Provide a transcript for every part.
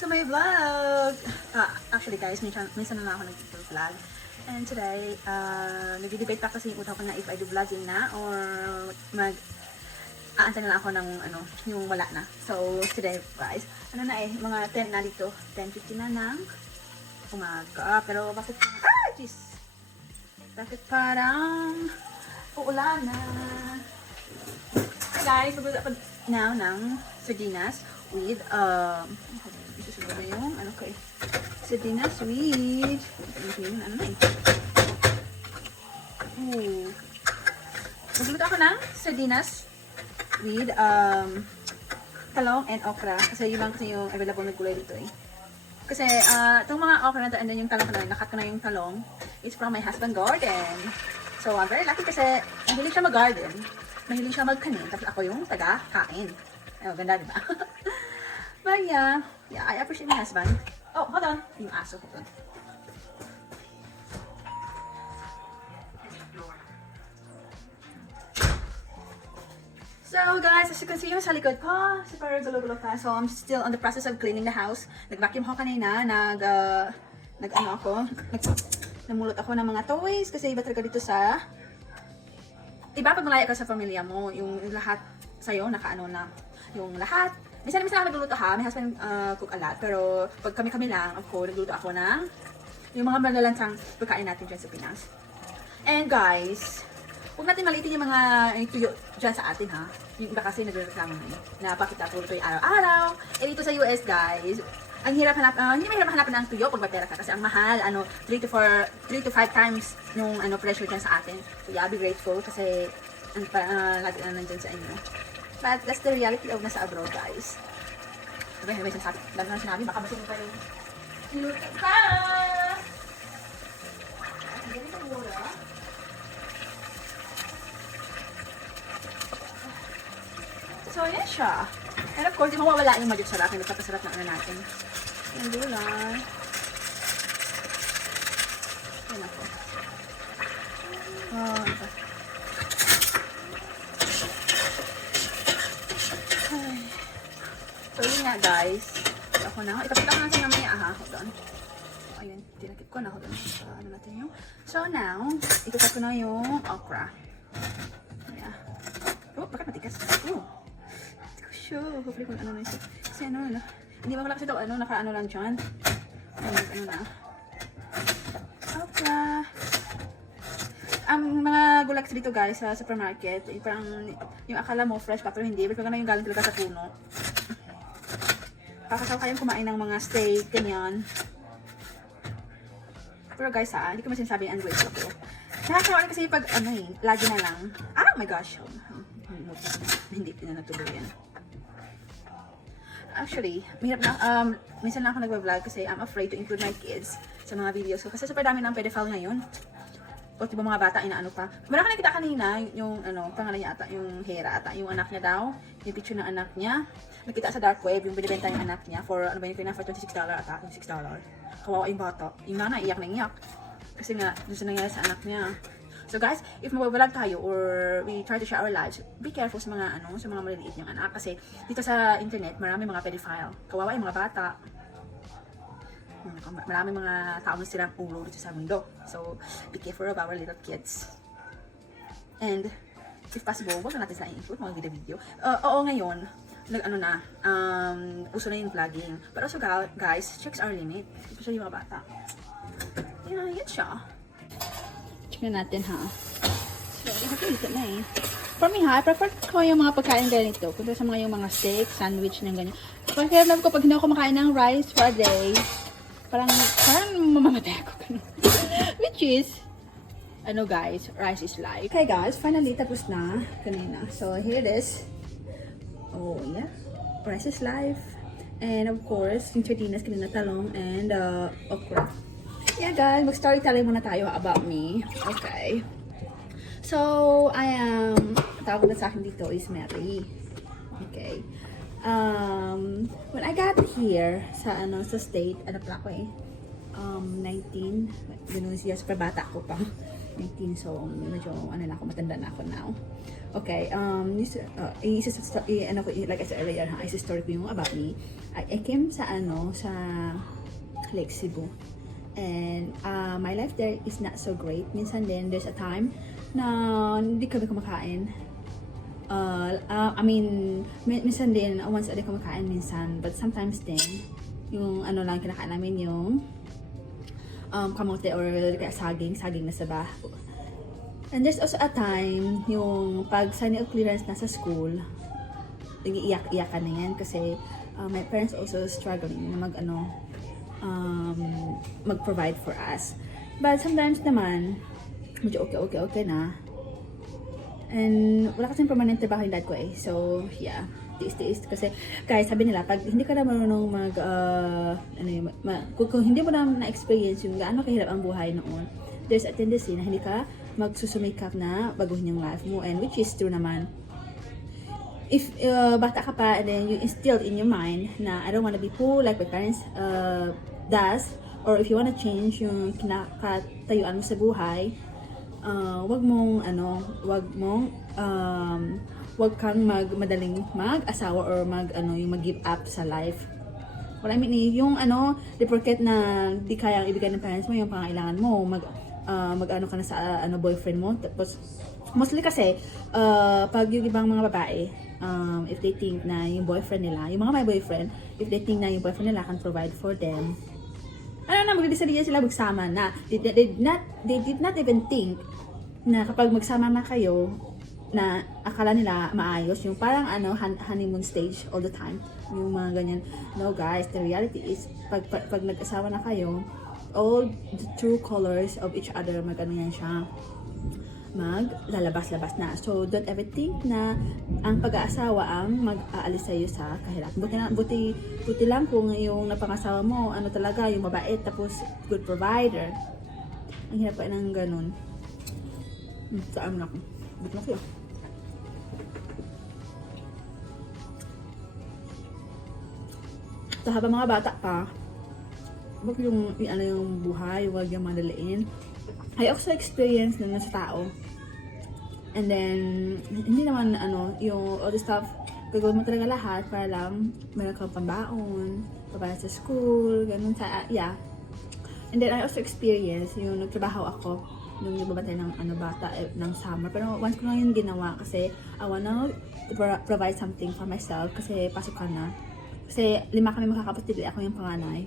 to my vlog! Actually guys, minsan na ako nag-vlog. And today, nag-debate pa kasi yung utak ko na if I do vlogging na or aantay na lang ako ng yung wala na. So today guys, mga 10 na dito, 10:50 na ng umaga. Pero bakit jeez! Bakit parang uulan na? Guys, magluto ako now ng sardinas with isusunod na yung sardinas with magluto ako ng sardinas with talong and okra kasi yun lang kasi yung available na gulay dito kasi itong mga okra na to and then yung talong na nakat ko na yung talong is from my husband garden, so I'm very lucky kasi mahilig siya mag-garden, mahilig siya magkanin, tapos ako yung taga-kain. Ganda diba? But yeah, I appreciate my husband. Oh, hold on, yung aso ko doon. So guys, as you can see yung sa likod ko, super gulo-gulo pa. So I'm still on the process of cleaning the house. Nag-vacuum ako kanina, namulot ako ng mga toys kasi iba talaga dito sa iba pag malaya ka sa pamilya mo, yung lahat sa'yo nakaano na yung lahat. Minsan ako nagluluto ha, my husband cook a lot, pero pag kami lang, of course, nagluto ako ng yung mga malalansang pagkain natin dyan sa Pinas. And guys, huwag natin maliitin yung mga tuyo dyan sa atin ha. Yung iba kasi nagreklamo na pakita puro tuyo araw-araw. Eh dito sa US guys, ang hirap hindi mahirap hanapin ng tuyo pag may pera ka kasi ang mahal, 3 to 5 times yung pressure dyan sa atin. So yeah, be grateful kasi lagi na nandyan sa inyo. But that's the reality of nasa abroad guys. Sabay sinasabi, dami na sinabi, baka basin pa yung niluto ka! Hindi ito mura. So yan siya. And of course, di mawawala yung magic sarap, yung nagpapasarap ng natin. Yan gulay. Yan ako. So yun nga guys. Ako na. Ipapita ko na sa mamaya ha. Hold on. Ayun, tinakip ko na. Hold on. Natin yung. So now, itutok ko na yung okra. Yeah. Oh, bakit matigas? Oh. Sure, hopefully kung ano na ito. Kasi hindi ba wala kasi ito, naka-ano lang dyan. Na. Okra. Ang mga gulay kasi dito guys sa supermarket, parang yung akala mo fresh pa pero hindi. Pero na yung galing talaga sa puno. Kakasaw kayong kumain ng mga steak, ganyan. Pero guys hindi ko masinsabi yung ungrateful ko. Nakakawa kasi pag lagi na lang. Oh my gosh. Hindi na natuloy yan. Actually, mahirap na, minsan lang ako nagbablog kasi I'm afraid to include my kids sa mga videos ko. Kasi super dami ng pedophile ngayon. O diba mga bata, inaano pa. Meron ka nakita kanina, yung pangalan niya ata, yung Hera ata, yung anak niya daw. Yung picture ng anak niya. Nakita sa dark web, yung binibenta yung anak niya for, for $26 ata, yung $6. Kawawa yung bata. Yung nanay, iyak na iyak. Kasi nga, gusto nangyari sa anak niya. So guys, if mababalag tayo or we try to share our lives, be careful sa mga sa mga maliliit yung anak kasi dito sa internet marami mga pedophile. Kawawa yung mga bata. Marami mga tao na silang ulo dito sa mundo. So be careful of our little kids. And if possible, wag na natin sila i-include mga video. Oo ngayon, uso na yung vlogging. But also guys, checks our limit. Especially yung mga bata. Yeah, yan siya. Tignan natin ha. So, ito na For me ha, I prefer ko yung mga pagkain ganito. Kung sa yung mga steak, sandwich na ganyan. Kasi love ko pag hindi ako kumakain ng rice for a day, parang mamamatay ako. Which is, guys, rice is life. Okay guys, finally tapos na kanina. So here it is. Oh yeah, rice is life. And of course, yung sardinas kanina, talong and okra. Yeah guys, mag-storytelling muna tayo about me. Okay. So, tawag na sa akin dito is Mary. Okay. When I got here sa state, pala ko 19. Ganun siya, super bata ko pa. 19, so medyo, na ako, matanda na ako now. Okay, like I said earlier, story ko yung about me. I came sa Lake Cebu. And my life there is not so great. Minsan din, there's a time na hindi kami kumakain. I mean, minsan din, once a day kumakain minsan. But sometimes din, yung lang kinakain namin yung kamote or kaya saging na saba. And there's also a time, yung pag sign of clearance na sa school, nag-iiyak-iyakan na yan kasi my parents also struggling na mag-provide for us. But sometimes naman, medyo okay na. And wala kasing permanent trabaho yung dad ko eh. So, yeah. Tiis. Kasi, guys, sabi nila, pag hindi ka na marunong kung hindi mo na experience yung gaano kahirap ang buhay noon, there's a tendency na hindi ka magsusumikap na baguhin yung life mo. And which is true naman. If bata ka pa and then you instilled in your mind na I don't want to be poor like my parents does, or if you want to change yung kinakatayuan mo sa buhay, wag kang madaling mag-asawa or yung mag-give up sa life. Well, I mean, yung di porket na di kayang ibigay ng parents mo yung pangailangan mo, mag-ano ka na sa boyfriend mo. Tapos, mostly kasi, pag yung ibang mga babae, if they think na yung boyfriend nila, yung mga may boyfriend, if they think na yung boyfriend nila can provide for them, magdidesisyon sila magsama na. They did not even think na kapag magsama na kayo, na akala nila maayos, yung parang honeymoon stage all the time, yung mga ganyan. No guys, the reality is pag nag-asawa na kayo, all the true colors of each other yan siya, maglalabas-labas na. So don't ever think na ang pag-aasawa ang mag-aalis sa'yo sa kahirap. Buti lang kung yung napangasawa mo talaga yung mabait tapos good provider. Ang hirap pa ng ganun. Saan na ako? Buti na kayo. So, habang mga bata pa, wag yung buhay, wag yung madaliin. I also experience na nasa tao. And then, hindi naman yung all the stuff, gagawin mo talaga lahat para lang meron kang pambaon, pabayad sa school, ganun sa, yeah. And then, I also experience yung nagtrabaho ako nung nagbabantay ng bata ng summer. Pero once ko lang yung ginawa kasi I wanna provide something for myself kasi pasok ka na. Kasi 5 kami magkakapatid, ako yung panganay.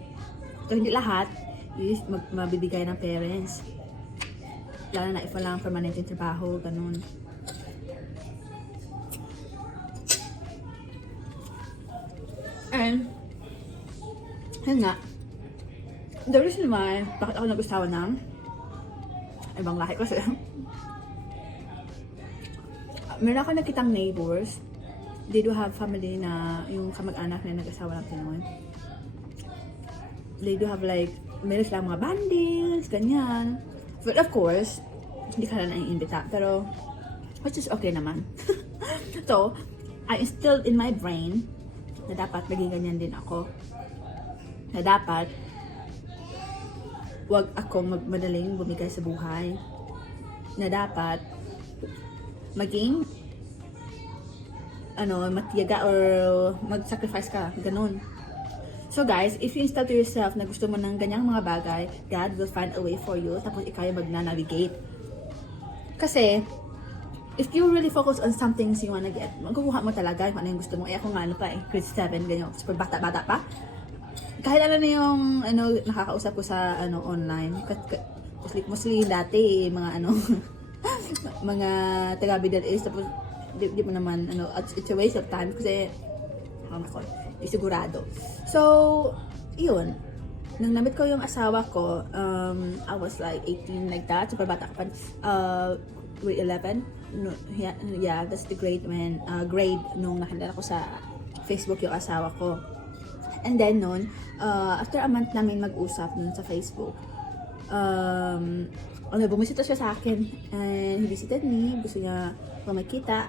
So hindi lahat is mabibigay ng parents. Lalo na if walang permanent yung trabaho, ganun. And, yun nga, the reason why, bakit ako nag-usawa ng ibang lahi kasi, meron ako nakitang neighbors, they do have family na yung kamag-anak na nag-asawa ng Pinoy. They do have meron silang mga bandings, ganyan. But of course, hindi ka na naiimbita. Pero, which is okay naman. So, I instilled in my brain na dapat maging ganyan din ako. Na dapat, wag ako madaling bumigay sa buhay. Na dapat, maging matiyaga or mag-sacrifice ka, ganun. So guys, if you instill to yourself na gusto mo ng ganyang mga bagay, God will find a way for you, tapos ikaw yung magna-navigate. Kasi, if you really focus on some things you wanna get, magkukuha mo talaga yung yung gusto mo. Ako nga grade 7, ganyan, super bata-bata pa. Kahit na yung nakakausap ko sa online, mostly dati, mga mga taga Middle East, tapos di mo naman, it's a waste of time kasi, sigurado. So, yun. Nang namit ko yung asawa ko, I was 18 like that, super bata ka pa, grade 11. No, yeah, that's the grade grade nung nakilala ko sa Facebook yung asawa ko. And then nun, after a month namin mag-usap nun sa Facebook, bumisita siya sa akin and he visited me, gusto niya makita.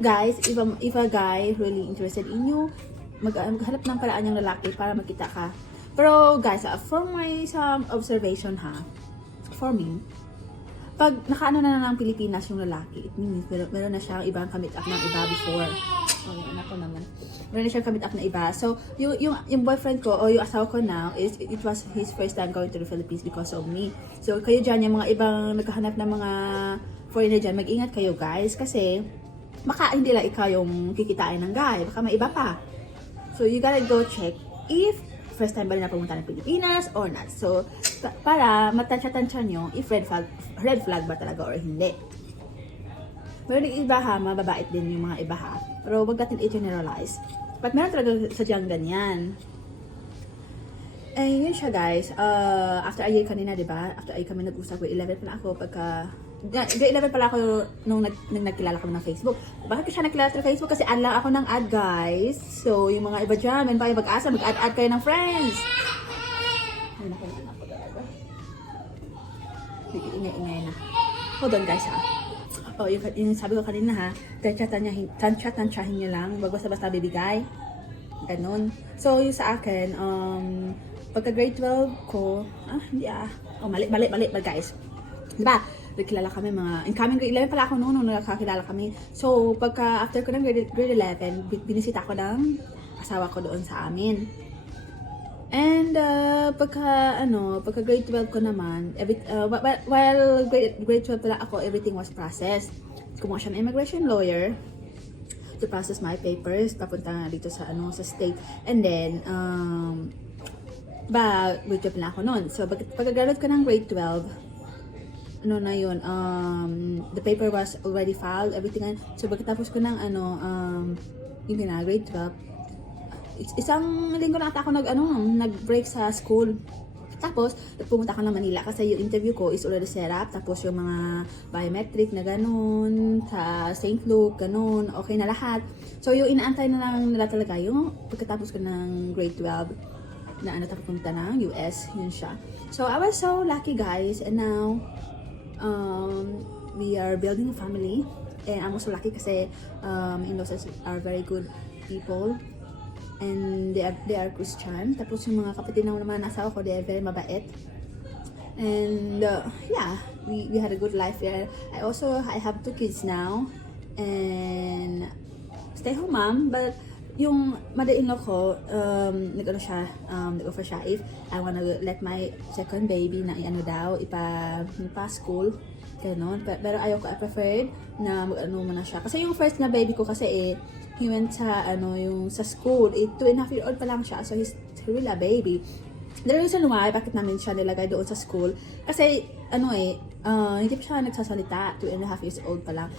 Guys, if a guy really interested in you, maghanap ng paraan yung lalaki para makita ka. Pero guys, from my some observation for me, pag nakaano na ng Pilipinas yung lalaki, it means meron na siyang ibang commit up ng iba before. Oh, yung anak ko naman. Meron na siyang commit up na iba. So, yung boyfriend ko, o yung asawa ko now, it was his first time going to the Philippines because of me. So, kayo dyan, yung mga ibang naghahanap ng mga foreigner dyan, mag-ingat kayo guys. Kasi, baka hindi lang ikaw yung kikitain ng guy. Baka may iba pa. So, you gotta go check if first time ba rin na pumunta ng Pilipinas or not. So, para matansya-tansya nyo if red flag ba talaga or hindi. Meron yung iba ha, mababait din yung mga iba ha. Pero wag natin i-generalize. But meron talaga sadyang ganyan. Eh, yun siya guys. After a year kanina, diba? After a year kami nag-usap, grade 11 pala ako grade 11 pala ako nung nagkilala kami ng Facebook. Bakit ko siya nakilala sa Facebook? Kasi add lang ako ng add guys. So, yung mga iba dyan, may pa mag-asa, mag-add kayo ng friends. Ay, naku talaga. Ingay na. Hold on guys ha. Oh, yung sabi ko kanina ha, tansyahin nyo lang, wag basta-basta bibigay. Ganun. So, yung sa akin, pagka grade 12 ko, hindi mali guys. Diba? Nagkilala kami incoming grade 11 pala ako noon, nakakilala kami. So, pagka after ko ng grade 11, binisita ko ng asawa ko doon sa amin. And pagka grade 12 ko naman, while grade 12 pala ako, everything was processed. Kumuha siya ng immigration lawyer to process my papers, papunta nga dito sa sa state. And then grade 12 na ako noon. So pagka-graduate ko ng grade 12, the paper was already filed, everything. So pagkatapos ko ng grade 12, isang linggo na ata ako nag-break sa school. Tapos, pumunta ako ng Manila kasi yung interview ko is already set up. Tapos yung mga biometric na ganun, sa St. Luke, ganun, okay na lahat. So yung inaantay na lang nila talaga yung pagkatapos ko ng grade 12 na tapos pumunta ng US, yun siya. So I was so lucky guys, and now we are building a family. And I'm also lucky kasi in-laws are very good people. And they are Christian. Tapos yung mga kapatid ng naman asawa ko, they are very mabait. And yeah, we had a good life there. I have 2 kids now. And stay home mom. But yung mother-in-law ko, nag-offer siya if I wanna let my second baby na ipa school. Ganon. Pero ayoko, I preferred na muna siya. Kasi yung first na baby ko kasi he went sa sa school, 2.5-year-old pa lang siya, so he's really a baby. The reason why bakit namin siya nilagay doon sa school kasi hindi pa siya nagsasalita, 2.5 years old pa lang,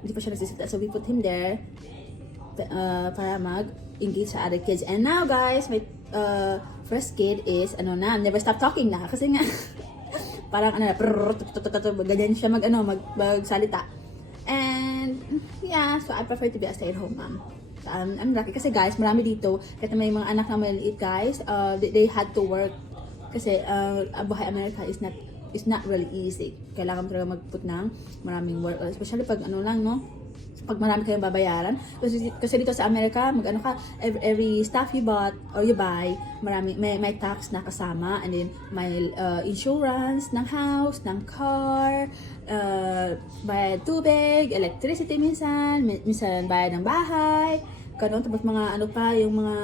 hindi pa siya nagsasalita, so we put him there para mag-engage sa other kids. And now guys, my first kid is never stop talking na kasi nga parang ganyan siya magsalita. And yeah, so I prefer to be a stay-at-home mom. So, I'm lucky kasi guys, marami dito, kahit may mga anak na maliit guys, they had to work kasi buhay America is not really easy. Kailangan talaga mag-put ng maraming work, especially pag pag marami kayong babayaran. Kasi dito sa Amerika, every stuff you bought or you buy, may tax na kasama, and then may insurance ng house, ng car, bayad tubig, electricity minsan bayad ng bahay, ganun. Tapos mga yung mga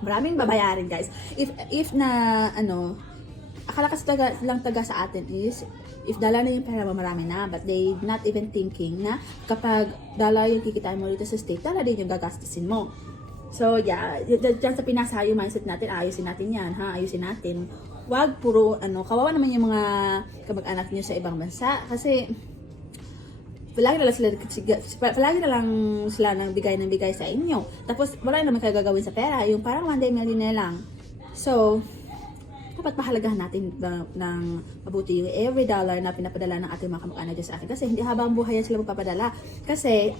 maraming babayarin guys. If na akala kasi taga sa atin is if dala na yung pera mo, marami na, but they not even thinking na kapag dala yung kikitain mo dito sa state, dala din yung gagastusin mo. So yeah, dyan sa Pinas yung mindset natin, ayusin natin yan ayusin natin. Wag puro kawawa naman yung mga kamag-anak niyo sa ibang bansa kasi palagi na lang sila nang bigay sa inyo. Tapos wala naman kayo gagawin sa pera, yung parang one day millionaire lang. So dapat pahalagahan natin ng mabuti yung every dollar na pinapadala ng ating mga kamag-anak sa atin. Kasi hindi habang buhay yan sila magpapadala. Kasi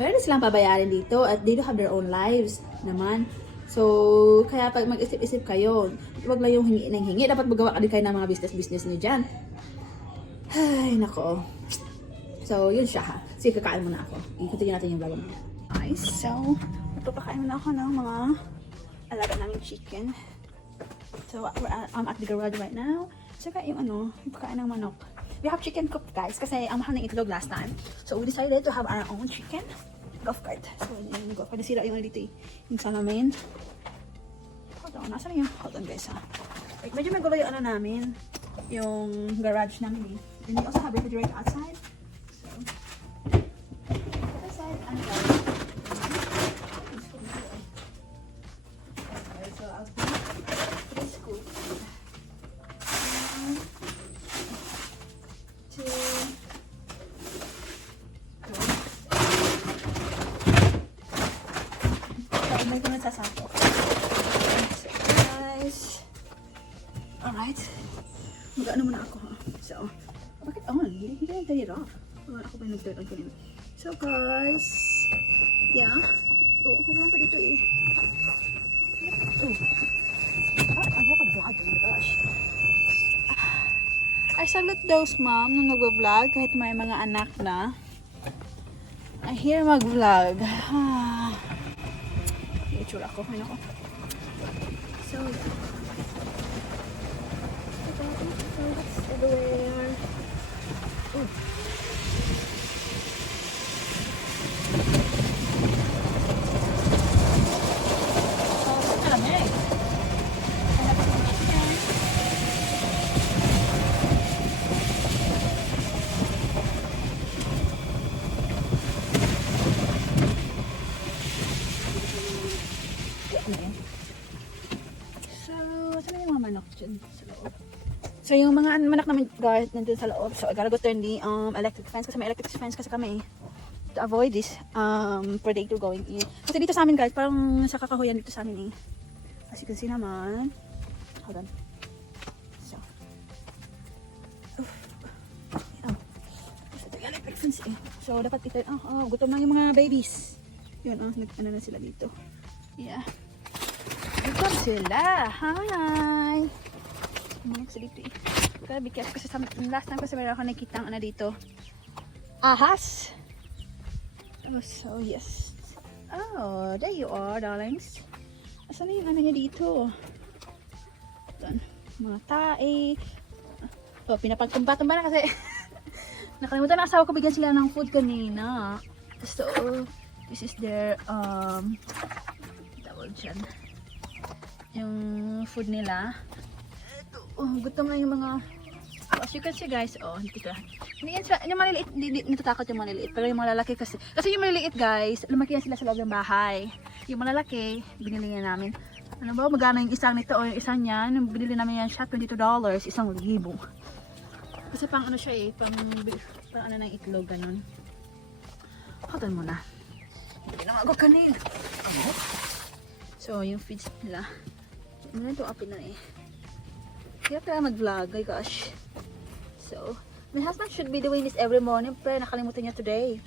meron na silang pabayarin dito at they do have their own lives naman. So, kaya pag mag-isip-isip kayo, huwag lang yung hingi ng hingi. Dapat magawa din kayo ng mga business nyo dyan. Ay, nako. So, yun siya ha. Sige, kakain muna ako. I-continue natin yung vlog mo. Okay, so, napapakain muna ako ng mga alaga namin chicken. So, I'm at the garage right now. Saka yung pagkain ng manok. we have chicken coop guys kasi ang mahal ng itlog last time. So we decided to have our own chicken golf cart. So yun yung golf cart. Nasira yung ano dito eh. Yung salamin. Hold on. Nasaan yung? Hold on guys ha. Like, medyo magulo yung ano namin. Yung garage namin eh. And we also have refrigerator outside. So, outside, ano guys? Okay, so I'll do this scoop. 1, 2, 3. So, may kung nagsasako. So, guys. Alright. Mag-ano muna ako ha. So, bakit on? Hindi na turn it off. Ako ba nag-turn on kanina? So guys, yeah. Oh, kumain pa dito eh. Oh. I have a vlog. Oh my gosh. I salute those mom na nag-vlog kahit may mga anak na. I hear mag-vlog. Yung itsura ko. Ano ko? So, it's everywhere. Oh. So, yung mga manak namin guys nandun sa loob. So, I gotta go turn the electric fence kasi may electric fence kasi kami to avoid this predator going in. Kasi dito sa amin guys, parang sa kakahuyan dito sa amin eh. As you can see naman. Hold on. So. So, ito yung electric fence eh. So, dapat ito, gutom na yung mga babies. Yun, ano na sila dito. Yeah. Gutom sila. Hi! Umayag sa dito eh. Gotta be careful kasi last time kasi meron ako nakikita ang ano dito. Ahas! Oh, so yes. Oh, there you are, darlings. Asan na yung ano niya dito? Doon. Mga tae. Oh, pinapagtumba-tumba na kasi. Nakalimutan na asawa ko bigyan sila ng food kanina. So, this is their, tawag dyan. Yung food nila. Oh, gutom na yung mga, as you can see guys, hindi ka. Hindi yan sila, yung maliliit, hindi natatakot yung maliliit. Pero yung mga lalaki kasi yung maliliit guys, lumaki yan sila sa loob ng bahay. Yung malalaki, binili niya namin. Ano ba, magkano yung isang nito o yung isang yan, binili namin yan siya, $22, $1,000. Kasi pang ano siya eh, pang ano ng itlog, ganun. Hotan mo na. Hindi na ako kanina. So, yung feeds nila. Ano ito, apin na eh. Hirap kaya mag-vlog, my gosh. So, my husband should be doing this every morning, pero nakalimutan niya today.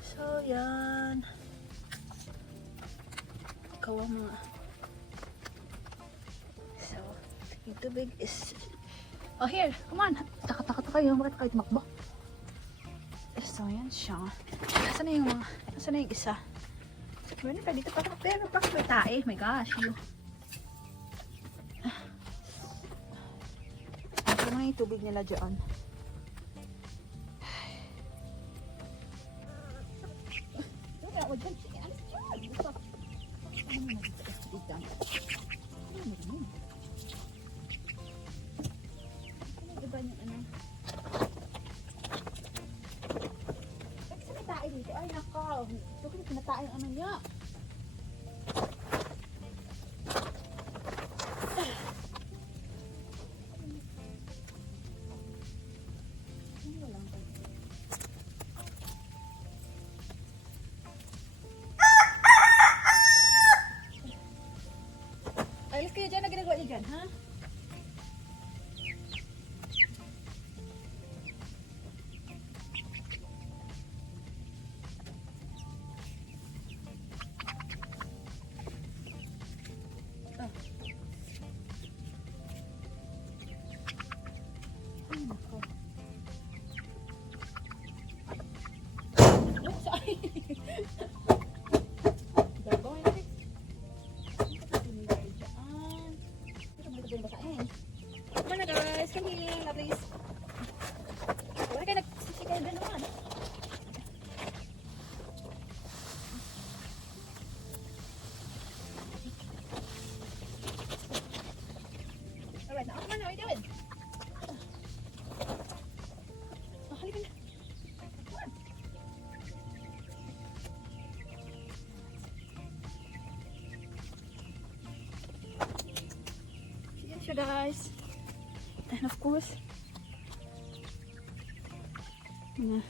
So, yan. Ikaw ang mga. So, yung tubig is. Oh, here, come on. Takot-takot kayo. Bakit kayo tumakbo? So, yan siya. Nasaan na yung mga, nasaan na yung isa? Meron pa dito, pero bakit may tae? My gosh, you. Ito na yung tubig nila dyan. Wala dyan. Sige, alis dyan. Ano mo dito? Tubig dyan. Ano mo dyan? Ano ba yung ano? Dito. Ay, nakaw. Ito kaya pinatae ang ano niya. Alis kayo dyan. Ano ginagawa niyo dyan, ha? Come on na guys, come here, lovelies. Wala kayo nagsisikain din naman. Alright, now come on, how are you doing? Oh, halika na. Come on. Yan siya guys. And of course, and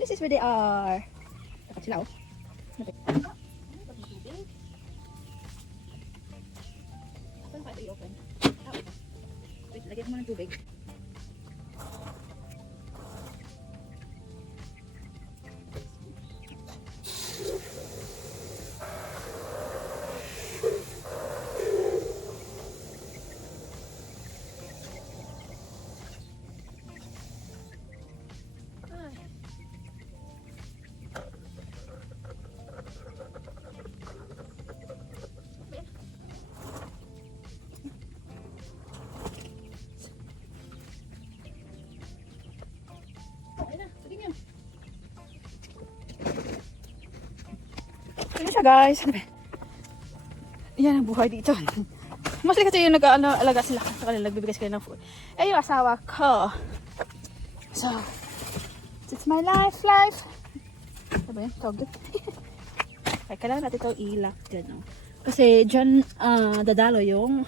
this is where they are. Dapat sila oh. Paano kaya ito i-open? Wait, lagyan ko muna ng tubig. Ano siya guys? Yan ang buhay dito. Mostly kasi yung nag-alaga sila sa kanila, nagbibigay sila ng food. Eh yung asawa ko. So, it's my life. Ano ba yun? Tawag yun? Okay, kailangan natin ito i-lock dyan. No? Kasi dyan dadalo yung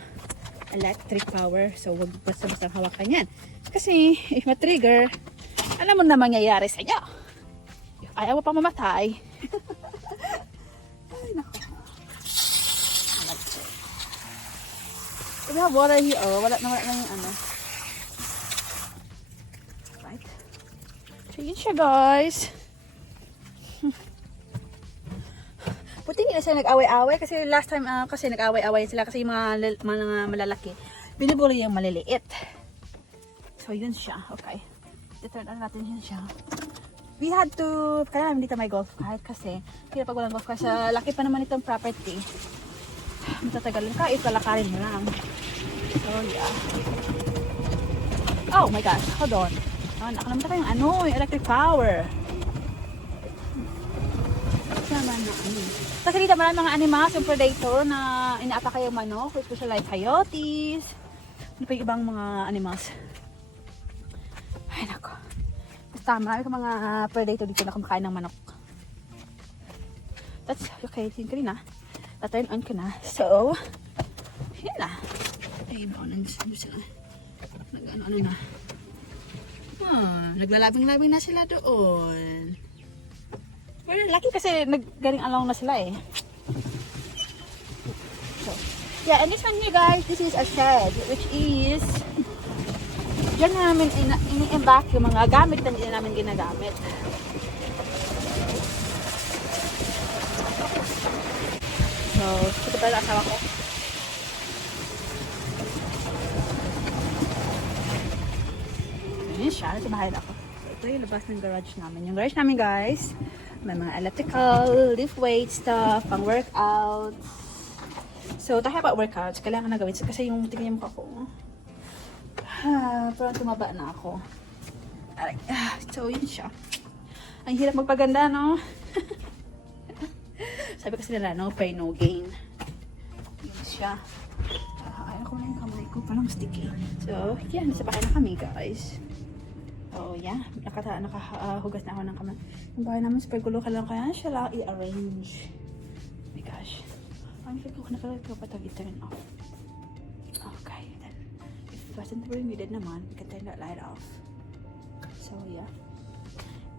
electric power. So, huwag basta-basta hawakan yan. Kasi if ma-trigger, alam mo na mangyayari sa inyo. If ayaw mo pa mamatay, we have water here. Oh, wala na yung ano. Right. So, yun siya, guys. Buti hindi na sila nag-away-away kasi last time kasi nag-away-away sila kasi yung mga malalaki binibuli yung maliliit. So, yun siya. Okay. I-turn on natin yun siya. We had to, kaya namin dito may golf cart kasi hirap pag walang golf cart. Sa laki pa naman itong property. Matatagal ka, ipalakarin mo lang. So, yeah. Oh my gosh, hold on. Nakalimutan ko yung ano, yung electric power. Naman na ano. Kasi dito marami mga animals, yung predator na inaatake yung manok, especially like coyotes. Ano pa yung ibang mga animals? Ay, nako. Basta marami ka mga predator dito na kumakain ng manok. That's okay, yun ka rin na. Turn on ko na. So, yun na. Ay, baka nandun sila. Nag-ano na. Naglalabing-labing na sila doon. Well, lucky kasi naggaling along na sila eh. So, yeah, and this one here guys, this is a shed, which is dyan namin ini-emback yung mga gamit na hindi namin ginagamit. So, ito pala asawa ko. Ayan siya, nasa bahay na ako. So, ito yung labas ng garage namin. Yung garage namin guys, may mga electrical, lift weight stuff, pang workouts. So, tayo about workouts, kailangan na gawin. Kasi yung tingnan yung mukha ko. Parang tumaba na ako. So, yun siya. Ang hirap magpaganda, no? Sabi kasi nila, no pain, no gain. Yun siya. Ayaw ko na yung kamay ko, parang sticky. So, yeah, nasa bahay na kami, guys. Oh, yeah. Nakahugas na ako ng kamay. Yung bahay namin, super gulo ka lang. Kaya siya lang i-arrange. Oh my gosh. Ang feel ko nakalagay pa ito i-turn off. Okay, then. If it wasn't needed naman, we can turn that light off. So, yeah.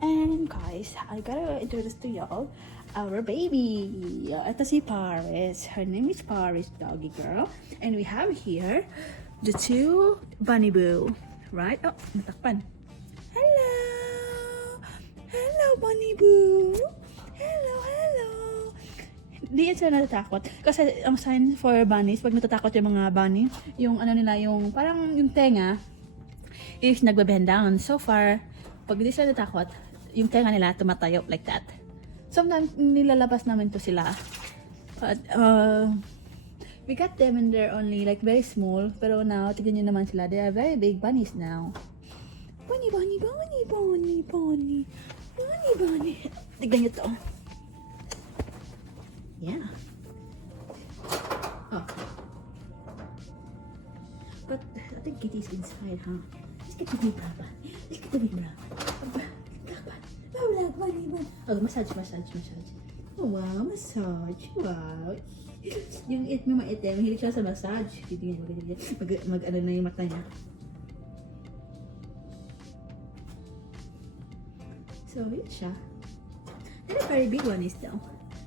And guys, I gotta introduce to y'all our baby. Ito si Paris. Her name is Paris, doggy girl. And we have here the two bunny boo. Right? Oh, natakpan. Hello! Hello, bunny boo! Hello, hello! Hindi yan sila natatakot. Kasi ang sign for bunnies, pag natatakot yung mga bunny, yung ano nila, yung parang yung tenga is nagbabend down. So far, pag hindi sila natatakot, yung tenga nila tumatayo like that. Sometimes nilalabas namin to sila. But, We got them and they're only like very small. Pero now, tignan nyo naman sila. They are very big bunnies now. Bunny, bunny, bunny, bunny, bunny. Bunny, bunny. Tignan nyo to. Yeah. Oh. But I think Kitty's inside, huh? Let's get the big brother. Let's get the big brother. Oh, massage. Oh, wow, massage. Wow. Yung it mo maitim, mahilig siya sa massage. Titingnan mo ganyan. Mag-ano na yung mata niya. So, yun siya. They're a very big one is though.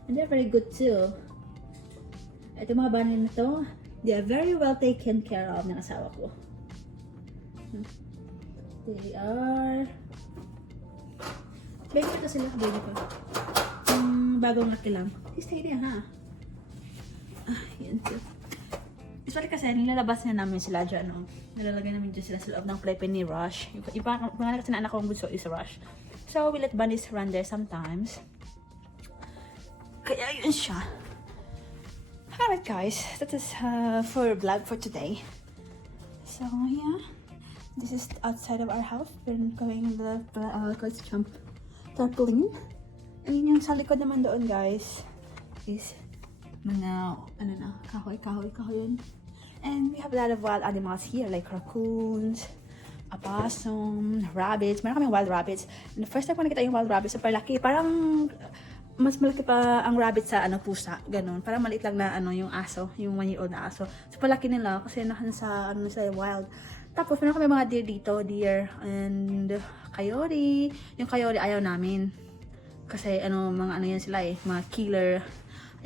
And they're very good too. Ito mga bunny na to, they are very well taken care of ng asawa ko. They are... Baby pa to sila, baby pa. Bagong laki lang. Stay there, ha? Yan siya. Usually kasi, nilalabas na namin sila dyan, no? Nilalagay namin dyan sila sa loob ng playpen ni Rush. Yung pangalan kasi na anak kong gusto is Rush. So, we let bunnies run there sometimes. Kaya yun siya. Alright guys, that is for vlog for today. So, yeah. This is outside of our house. We're going in the trampoline. And yung sa likod naman doon guys is mga kahoy yun. And we have a lot of wild animals here like raccoons, opossum, rabbits. Meron kaming wild rabbits. And the first time ko nakita yung wild rabbits, super laki. Parang mas malaki pa ang rabbit sa pusa, ganun. Parang maliit lang na yung aso, yung 1-year-old na aso. Super laki nila kasi nasa wild. Tapos meron kami mga deer dito, deer and coyote. Yung coyote ayaw namin. Kasi mga yan sila mga killer.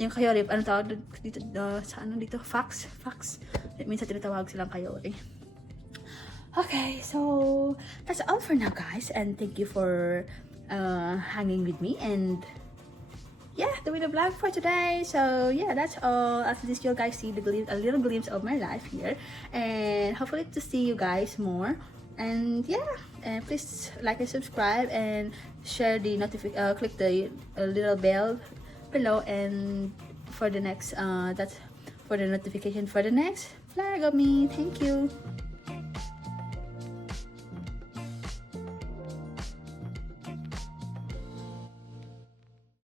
Yung coyote, tawag dito dito? Fox. Minsan tinatawag silang coyote. Okay, so that's all for now guys, and thank you for hanging with me, and yeah, doing the vlog for today. So yeah, that's all. After this, you guys see a little glimpse of my life here, and hopefully to see you guys more. And yeah, and please like and subscribe and share the click the little bell below, and for the next that's for the notification for the next vlog of me. Thank you.